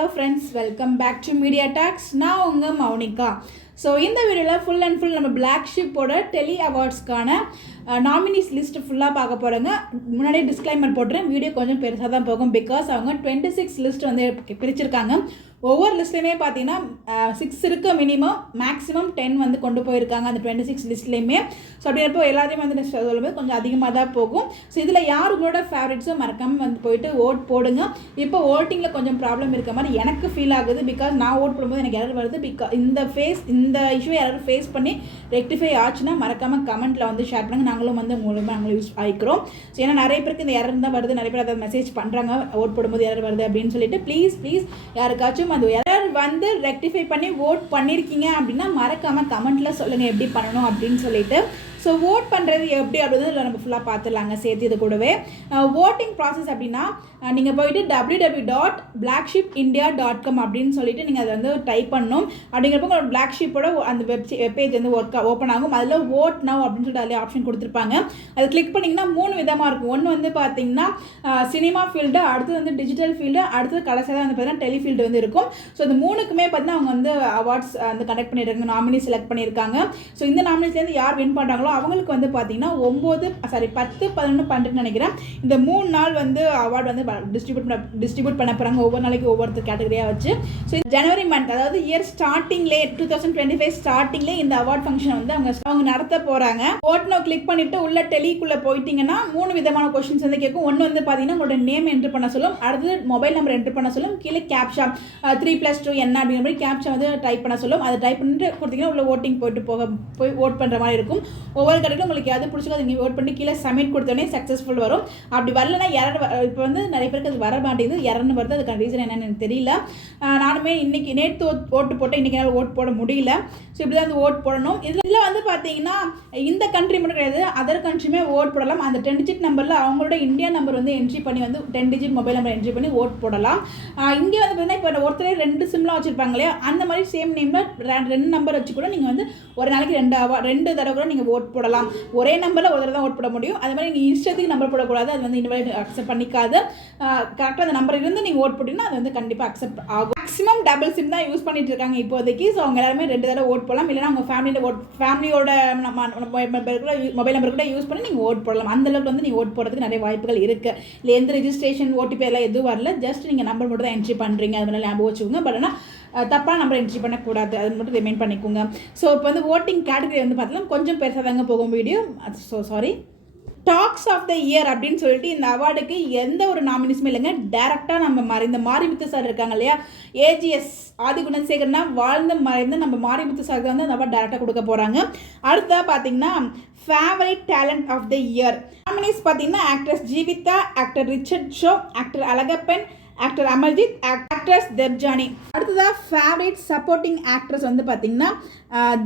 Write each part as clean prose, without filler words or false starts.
Hello friends, welcome back to Media Talks. நான் உங்கள் Mounika. So இந்த வீடியோவில் ஃபுல் அண்ட் ஃபுல் நம்ம பிளாக் ஷிப்போட டெலி அவார்ட்ஸ்க்கான நாமினிஸ் லிஸ்ட்டு ஃபுல்லாக பார்க்க போகிறோங்க. முன்னாடியே டிஸ்க்ளைமர் போட்டுறேன், வீடியோ கொஞ்சம் பெருசாக தான் போகும். பிகாஸ் அவங்க 26 லிஸ்ட் வந்து பிரிச்சிருக்காங்க. ஒவ்வொரு லிஸ்ட்லேயுமே பார்த்தீங்கன்னா 6 இருக்க மினிமம் மேக்ஸிமம் 10 வந்து கொண்டு போயிருக்காங்க அந்த 26 லிஸ்ட்லேயுமே. ஸோ அப்படின்றப்போ எல்லாத்தையும் வந்து சொல்லும்போது கொஞ்சம் அதிகமாக தான் போகும். ஸோ இதில் யார் உங்களோட ஃபேவரட்ஸோ மறக்காமல் வந்து போயிட்டு ஓட் போடுங்க. இப்போ ஓட்டிங்கில் கொஞ்சம் ப்ராப்ளம் இருக்க மாதிரி எனக்கு ஃபீல் ஆகுது. பிகாஸ் நான் ஓட் போடும்போது எனக்கு எரர் வருது. இந்த இஷ்யூ யாராவது ஃபேஸ் பண்ணி ரெக்டிஃபை ஆச்சுன்னா மறக்காமல் கமெண்ட்டில் வந்து ஷேர் பண்ணுங்கள். நாங்களும் வந்து நாங்களும் யூஸ் ஆகிக்கிறோம். ஸோ ஏன்னா நிறைய பேருக்கு இந்த எரர் தான் வருது, நிறைய பேர் அதை மெசேஜ் பண்ணுறாங்க ஓட் போடும்போது எரர் வருது அப்படின்னு சொல்லிட்டு. ப்ளீஸ் யாருக்காச்சும் அது எரர் வந்து ரெக்டிஃபை பண்ணி ஓட் பண்ணியிருக்கீங்க அப்படின்னா மறக்காமல் கமெண்ட்டில் சொல்லுங்கள் எப்படி பண்ணணும் அப்படின்னு சொல்லிட்டு. ஸோ ஓட் பண்ணுறது எப்படி அப்படின்றத நம்ம ஃபுல்லாக பார்த்துடலாங்க சேர்த்து. இது கூடவே ஓட்டிங் ப்ராசஸ் அப்படின்னா நீங்கள் போயிட்டு www.blackshipindia.com அப்படின்னு சொல்லிட்டு நீங்கள் அதை வந்து டைப் பண்ணணும். அப்படிங்கிறப்ப உங்களோட பிளாக் ஷிப்போட அந்த வெப்பேஜ் வந்து ஓப்பன் ஆகும். அதில் ஓட் நவ் அப்படின்னு சொல்லிட்டு அதில் ஆப்ஷன் கொடுத்துருப்பாங்க. அதை கிளிக் பண்ணிங்கன்னா 3 விதமாக இருக்கும். ஒன்று வந்து பார்த்தீங்கன்னா சினிமா ஃபீல்டு, அடுத்தது வந்து டிஜிட்டல் ஃபீல்டு, அடுத்தது கடைசியாக வந்து பார்த்தீங்கன்னா டெலிஃபீல்டு வந்து இருக்கும். ஸோ இந்த 3க்குமே பார்த்தீங்கன்னா அவங்க வந்து அவார்ட்ஸ் வந்து கண்டக்ட் பண்ணியிருக்காங்க, நாமினி செலக்ட் பண்ணியிருக்காங்க. ஸோ இந்த நாமினிஸ்லேருந்து யார் வின் பண்ணுறாங்களோ அவங்களுக்கு வந்து பார்த்தீங்கன்னா 10, 11, 12 நினைக்கிறேன் இந்த 3 நாள் வந்து அவார்டு வந்து டிஸ்ட்ரிபியூட் பண்ண போகிறாங்க. ஒவ்வொரு நாளைக்கு ஒவ்வொருத்தர் கேட்டகரியாக வச்சு. ஸோ ஜனவரி மந்த், அதாவது இயர் ஸ்டார்டிங்லேயே 2025 ஸ்டார்டிங்லேயே இந்த அவார்ட் ஃபங்க்ஷன் வந்து அவங்க நடத்த போகிறாங்க. ஓட்னோ கிளிக் பண்ணிட்டு உள்ள டெலிக்குள்ளே போயிட்டீங்கன்னா 3 விதமான கொஸ்டின்ஸ் வந்து கேட்கும். ஒன்று வந்து பார்த்தீங்கன்னா உங்களோட நேம் என்ட்ரு பண்ண சொல்லும், அடுத்தது மொபைல் நம்பர் என்ட்ரு பண்ண சொல்லும், கீழே கேப்ஷா 3+2 என்ன அப்படிங்கிற மாதிரி கேப்ஷா வந்து டைப் பண்ண சொல்லும். அதை டைப் பண்ணிட்டு கொடுத்தீங்கன்னா உள்ள ஓட்டிங் போய் ஓட் பண்ணுற மாதிரி இருக்கும். ஒவ்வொரு கடையிலும் உங்களுக்கு எது பிடிச்சிக்கோ அதை நீங்கள் ஓட் பண்ணி கீழே சப்மிட் கொடுத்தோடனே சக்ஸஸ்ஃபுல் வரும். அப்படி வரலன்னா எரர். இப்போ வந்து நிறைய பேருக்கு அது வர மாட்டேங்குது, எரர்னு வருது. அதுக்கான ரீசன் என்னன்னு எனக்கு தெரியல. நானுமே நேற்று ஓட்டு போட்டேன், இன்றைக்கி என்னால் ஓட் போட முடியல. ஸோ இப்படி தான் வந்து ஓட் போடணும். இதில் வந்து பார்த்தீங்கன்னா இந்த கண்ட்ரி மட்டும் கிடையாது, அதர் கண்ட்ரியுமே ஓட் போடலாம். அந்த 10 டிஜிட் நம்பரில் அவங்களோட இந்தியா நம்பர் வந்து என்ட்ரி பண்ணி வந்து 10 டிஜிட் மொபைல் நம்பர் என்ட்ரி பண்ணி ஓட் போடலாம். இங்கே வந்து பார்த்தீங்கன்னா இப்போ ஒருத்தரே 2 சிம்லாம் வச்சுருப்பாங்க இல்லையா, அந்த மாதிரி சேம் நேமில் 2 நம்பர் வச்சு கூட நீங்கள் வந்து ஒரு நாளைக்கு 2 தடவை கூட நீங்கள் ஓட் போடலாம். ஒரே நம்பரில் ஒரு தடவை தான் ஓட் போட முடியும். அது மாதிரி நீங்கள் இஷ்டத்துக்கு நம்பர் போடக்கூடாது, அது வந்து இன்வாலிட் அக்செப்ட் பண்ணிக்காது. கரெக்டாக அந்த நம்பர் இருந்து நீங்கள் ஓட் போட்டிங்கன்னா அது வந்து கண்டிப்பாக அக்செப்ட் ஆகும். மேக்ஸிமம் டபுள் சிம் தான் யூஸ் பண்ணிட்டு இருக்காங்க இப்போதைக்கு. ஸோ அவங்க எல்லாருமே 2 தடவை ஓட் போடலாம். இல்லைனா உங்கள் ஃபேமிலியோட மொபைல் நம்பர் கூட யூஸ் பண்ணி நீங்கள் ஓட் போடலாம். அந்தளவுக்கு வந்து நீங்கள் ஓட் போடுறதுக்கு நிறைய வாய்ப்புகள் இருக்குது. இல்லை எந்த ரெஜிஸ்ட்ரேஷன் ஓடிபி எல்லாம் எதுவும் வரல, ஜஸ்ட் நீங்கள் நம்பர் மட்டும் தான் என்ட்ரி பண்ணுறீங்க. அது மாதிரி ஞாபகம் வச்சுக்கோங்க. பட் ஆனால் தப்பான நம்பர் என்ட்ரி பண்ணக்கூடாது, அது மட்டும் ரிமைண்ட் பண்ணிக்கோங்க. ஸோ இப்போ வந்து ஓட்டிங் கேட்டகரி வந்து பார்த்தீங்கன்னா கொஞ்சம் பெருசாக தாங்க போகும் video. So sorry. Talks of the year அப்படின்னு சொல்லிட்டு இந்த அவார்டுக்கு எந்த ஒரு நாமினிஸுமே இல்லைங்க. டேரெக்டாக நம்ம இந்த மாரிமுத்து சார் இருக்காங்க இல்லையா, ஏஜிஎஸ் ஆதி குணசேகரனா மறைந்த நம்ம மாரிமுத்து சார் வந்து அந்த அவார்டு டேரெக்டாக கொடுக்க போகிறாங்க. அடுத்ததாக பார்த்தீங்கன்னா favourite talent of the year nominees பார்த்தீங்கன்னா ஆக்ட்ரஸ் ஜீவிதா, ஆக்டர் ரிச்சர்ட் ஷோ, actor Alagappan, actor Amarjith, actress Debjani. அடுத்ததாக ஃபேவரட் சப்போர்ட்டிங் ஆக்ட்ரஸ் வந்து பார்த்தீங்கன்னா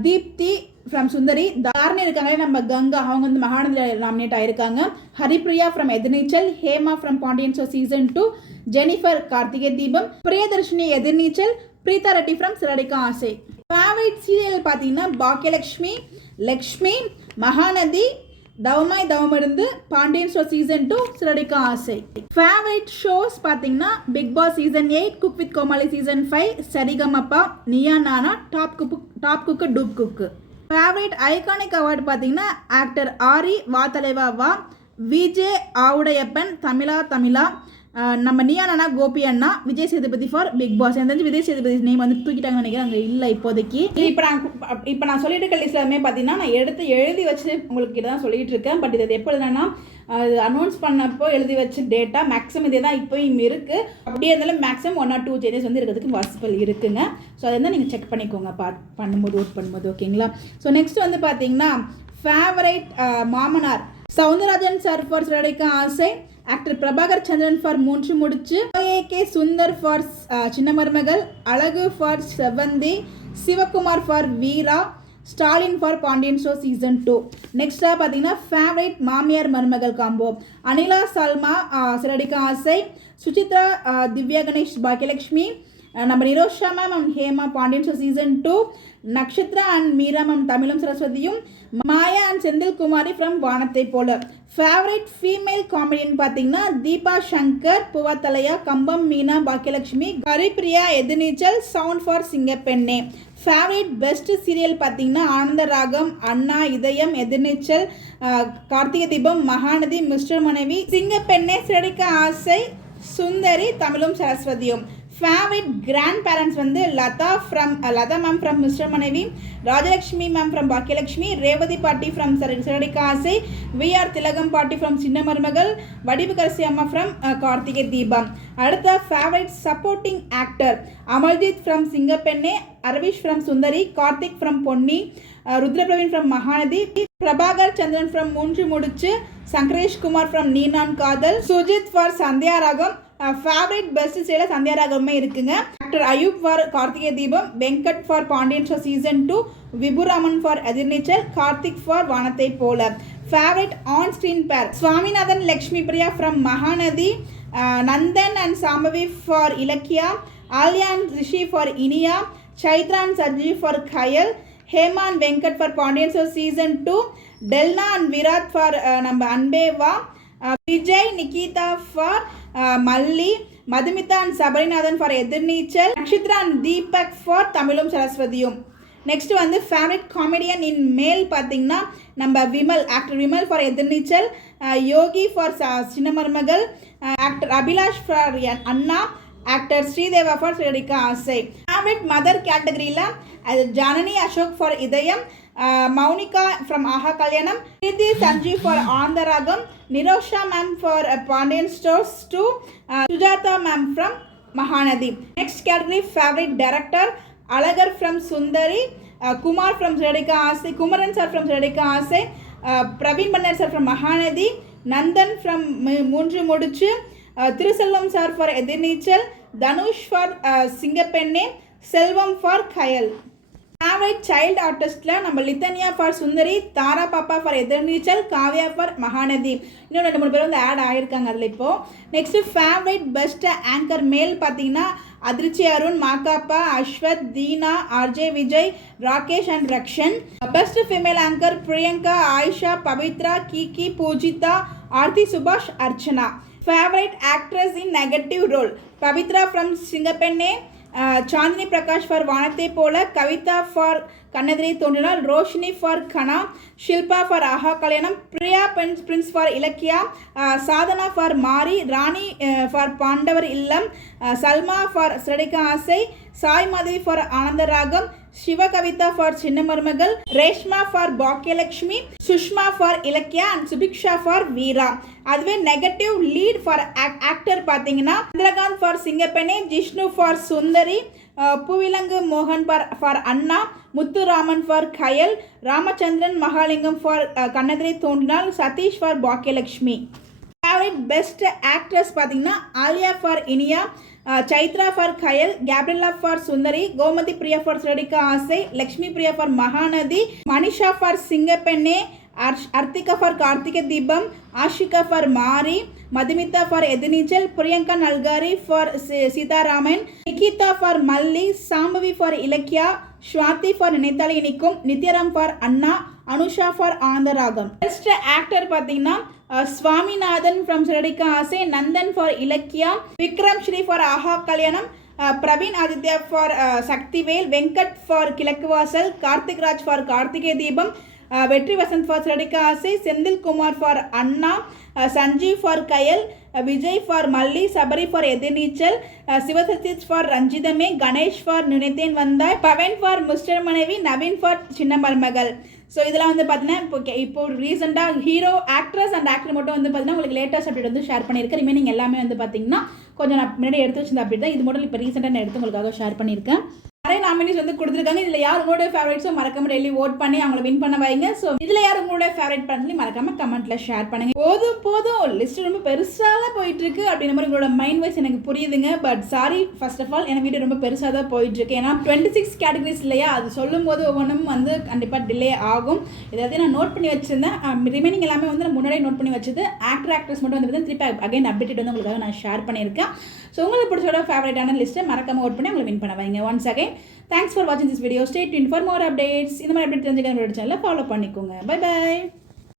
தீப்தி ஃப்ரம் சுந்தரி, தாரணி இருக்காங்க நம்ம கங்கா, அவங்க வந்து மகாநதியில் நாமினேட் ஆகிருக்காங்க. Haripriya from Ethirneechal, Hema from Pandian show season 2, Jennifer Karthigai Deepam, Priyadharshini Ethirneechal, Preetha Reddy from Siragadikka Aasai. Favourite serial பார்த்தீங்கன்னா Baakiyalakshmi, Lakshmi, Mahanadhi, Thavamai Thavamirundhu, Pandian show season 2, Siragadikka Aasai. Favourite shows பார்த்தீங்கன்னா Bigg Boss season 8, cook with Comali season 5, Sarigamapa, Neeya Naana, top cook dupe cook. Favourite iconic award பார்த்தீங்கன்னா ஆக்டர் ஆரி, வா தலைவா வா, விஜே ஆவுடையப்பன், தமிழா, நம்ம நியா நானா கோபி அண்ணா, Vijay Sethupathi for Bigg Boss. எனக்கு தெரிஞ்சு Vijay Sethupathi name வந்து தூக்கிட்டாங்கன்னு நினைக்கிறேன், அங்கே இல்லை இப்போதைக்கு. இப்போ நான் சொல்லிட்டு இருக்க லிஸ்ட் எல்லாமே பார்த்தீங்கன்னா நான் எழுதி வச்சு உங்களுக்கு இதை தான் சொல்லிட்டு இருக்கேன். பட் இது எப்போ என்னன்னா அது அனௌன்ஸ் பண்ணப்போ எழுதி வச்ச டேட்டா மேக்ஸிமம் இதே தான் இப்போயும் இருக்குது. அப்படியே இருந்தாலும் மேக்ஸிமம் 1 or 2 சேஞ்சஸ் வந்து இருக்கிறதுக்கு வாய்ப்புகள் இருக்குங்க. ஸோ அதை தான் நீங்கள் செக் பண்ணிக்கோங்க ஓட் பண்ணும்போது. ஓகேங்களா. ஸோ நெக்ஸ்ட் வந்து பார்த்தீங்கன்னா ஃபேவரட் மாமனார் சவுந்தரராஜன் சார் ஃபார் சிறடிக்கா ஆசை, ஆக்டர் பிரபாகர் சந்திரன் ஃபார் 3 முடிச்சு, ஏகே சுந்தர் ஃபார் சின்ன மருமகள், Azhagu for Sevanthi, Sivakumar for Veera, Stalin for Pandian show season 2. நெக்ஸ்ட்டாக பார்த்தீங்கன்னா ஃபேவரட் மாமியார் மருமகள் காம்போ அனிலா சல்மா சிறடிக்கா ஆசை, சுசித்ரா திவ்யா கணேஷ் பாக்கியலக்ஷ்மி, நம்ம Nirosha ma'am and Hema Pandian show season 2, Nakshatra and Meera ma'am தமிழும் சரஸ்வதியும், Maya and Senthilkumari from Vanathai Pola. Favourite female comedian பார்த்தீங்கன்னா தீபா சங்கர், புவத்தலையா, கம்பம் மீனா, பாக்கியலட்சுமி, ஹரிப்பிரியா, எதிர்நீச்சல், சவுண்ட் for Singappenne. Favourite best serial பார்த்தீங்கன்னா ஆனந்த ராகம், அண்ணா, இதயம், எதிர்நீச்சல், கார்த்திகை தீபம், மகாநதி, மிஸ்டர் மனைவி, சிங்கப்பெண்ணே, சிறடிக்க ஆசை, சுந்தரி, தமிழும் சரஸ்வதியும். ஃபேவரட் கிராண்ட் பேரண்ட்ஸ் வந்து லதா மேம் ஃப்ரம் மிஸ்டர் மனைவி, ராஜலக்ஷ்மி மேம் ஃப்ரம் பாக்கியலட்சுமி, ரேவதி பாட்டி ஃப்ரம் சிறடிக்க ஆசை, விஆர் திலகம் பாட்டி ஃப்ரம் சின்ன மருமகள், வடிவுகரசி அம்மா ஃப்ரம் கார்த்திகை தீபம். அடுத்த favourite supporting actor Amaljith from Singappenne, Aravish from Sundari, Karthik from Ponni, Rudhrapraveen from Mahanadhi, Prabhakar Chandran from Moondru Mudichu, Shankaresh Kumar from நீனான் காதல், Sujith for Sandhya Raagam. Favourite best serial Sandhya ராகமே இருக்குங்க. Actor Ayub for Karthigai Deepam, Venkat for Pandian show season 2, Vipuraman for Ethirneechal, Karthik for Vanathai Pola. Favourite on screen pair Swaminathan Lakshmi Priya from Mahanadhi, Nandhan and Shambhavi for Ilakkiya, Aliya and Rishi for Iniya, Chaitra and Sajji for Kayal, Hema and Venkat for Pandian show season 2, Delna and Virat for நம்ம Anbe Vaa, Vijay Nikitha for மல்லி, Madhumitha and Sabarinathan for Ethirneechal, Nakshatra and Deepak for தமிழும் சரஸ்வதியும். Next வந்து favourite comedian in male பார்த்தீங்கன்னா நம்ம actor Vimal for Ethirneechal, Yogi for Chinna Marumagal, actor Abhilash for Anna, actor Sridheva for Siragadikka Aasai. Favourite mother கேட்டகரியில் அது Janani Ashok for இதயம், Mounika from Aaha Kalyanam, Preethi Sanjeev for Aantharagam, Nirosha ma'am for Pandian stores 2, Sujatha ma'am from Mahanadhi. Next category favourite director Azhagar from Sundari, Kumar from Siragadikka Aasai, Kumaran sir from Siragadikka Aasai, Praveen பன்னர் sir from Mahanadhi, Nandhan from Moondru Mudichu, Thiruselvam sir for Ethirneechal, Dhanush for Singappenne, Selvam for Kayal. Favourite child ஆர்டிஸ்டில் நம்ம Lithaniya for Sundari, Thara பாப்பா for Ethirneechal, Kavya for Mahanadhi. இன்னும் 2-3 பேர் வந்து ஆட் ஆகியிருக்காங்க அதில் இப்போது. Next favourite best anchor male பார்த்தீங்கன்னா Adhirchi Arun, Makapa, Ashwath, Deena, RJ Vijay, Rakesh and Rakshan. Best female anchor Priyanka, Ayesha, Pavithra, Kiki, Poojitha, Aarthi Subash, Archana. Favourite actress in negative role Pavithra from Singappenne, Chandini Prakash for Vanathai Pola, Kavitha for Kannedhirey தோன்றினால், Roshini for Kanaa, Shilpa for Aaha கல்யாணம், Priya Prince for Ilakkiya, Sadhana for மாரி, ராணி ஃபார் பாண்டவர் இல்லம், சல்மா ஃபார் சிறடிக்க ஆசை, சாய் மாதவி ஃபார் ஆனந்த ராகம், Sivakavitha for Chinna Marumagal, Reshma for Baakiyalakshmi, Sushma for Ilakkiya and Subiksha for Veera. அதுவே negative lead for actor பார்த்தீங்கன்னா Chandrakanth for Singappenne, Jishnu for Sundari, புவிலங்கு மோகன் for Anna, Muthuraman for Kayal, Ramachandran Mahalingam for Kannedhirey Thondrinal, Sathish for Baakiyalakshmi. Favourite best actress பார்த்தீங்கன்னா Aliya for Iniya, Chaitra for Kayal, Gabriella for Sundari, Gomathi Priya for Siragadikka Aasai, Lakshmi Priya for Mahanadhi, Manisha for Singappenne, Arthika for Karthigai தீபம், Ashika for Maari, Madhumitha for Ethirneechal, Priyanka Nalkari for Seetharaman, Nikitha for Malli, Shambhavi for Ilakkiya, Swathi for Ninaithale Inikkum, Nithyaram for Anna, Anusha for Anandharagam. Best actor பார்த்தீங்கன்னா Swaminathan from Siragadikka Aasai, Nandhan for Ilakkiya, Vikram Sri for Aaha Kalyanam, Praveen Adithya for Sakthivel, Venkat for Kizhakku Vaasal, Karthik Raj for Karthigai தீபம், வெற்றி Vasanth for Siragadikka Aasai, Senthilkumar for Anna, Sanjeev for Kayal, Vijay for Malli, Sabari for Ethirneechal, Sivasathish for Ranjithame, Ganesh for Ninaithen Vandhai, Pawan for mister மனைவி, Naveen for Chinna மருமகள். So இதெல்லாம் வந்து பார்த்தீங்கன்னா இப்போ ரீசெண்டாக ஹீரோ ஆக்ட்ரஸ் அண்ட் ஆக்டர் மட்டும் வந்து பார்த்தீங்கன்னா உங்களுக்கு லேட்டஸ்ட் அப்டேட் வந்து ஷேர் பண்ணியிருக்கேன். ரிமைனிங் எல்லாமே வந்து பார்த்தீங்கன்னா கொஞ்சம் நான் முன்னாடி எடுத்து வச்சிருந்த அப்டேட் தான். இது மட்டும் இப்போ ரீசெண்டாக நான் எடுத்து உங்களுக்காக ஷேர் பண்ணியிருக்கேன். நிறைய நாமினிஸ் வந்து கொடுத்துருக்காங்க. இதில் யார் உங்களோட ஃபேவரட்ஸோ மறக்காம டெய்லி ஓட் பண்ணி அவங்கள வின் பண்ண வைங்க. ஸோ இதில் யார் உங்களோட ஃபேவரட் பண்ணி மறக்காம கமெண்ட்ல ஷேர் பண்ணுங்க. போதும் லிஸ்ட் ரொம்ப பெருசாக போயிட்டு இருக்கு அப்படின்ற மாதிரி உங்களோட மைண்ட் வைஸ் எனக்கு புரியுதுங்க. But sorry, first of all எனக்கு வீடியோ ரொம்ப பெருசாக தான் போயிட்டு இருக்கு. ஏன்னா 26 கேட்டகரிஸ் இல்லையா, அது சொல்லும் போது ஒவ்வொன்றும் வந்து கண்டிப்பாக டிலே ஆகும். இதாவது நான் நோட் பண்ணி வச்சிருந்தேன். ரிமைனிங் எல்லாமே வந்து நான் முன்னாடியே நோட் பண்ணி வச்சது. ஆக்ட்ரஸ் மட்டும் வந்து திருப்பி அகைன் அப்டேட் வந்து உங்களுக்காக நான் ஷேர் பண்ணியிருக்கேன். ஸோ உங்களுக்கு பிடிச்சோட ஃபேவரட்டான லிஸ்ட்டை மறக்காம ஓட் பண்ணி உங்களை வின் பண்ண வைங்க. ஒன்ஸ் அகைன் தேங்க்ஸ் ஃபார் வாட்சிங் this video. Stay tuned for more updates. இந்த மாதிரி அப்டேட் தெரிஞ்சுக்க என்னோட சேனலை ஃபாலோ பண்ணிக்கோங்க. Bye by.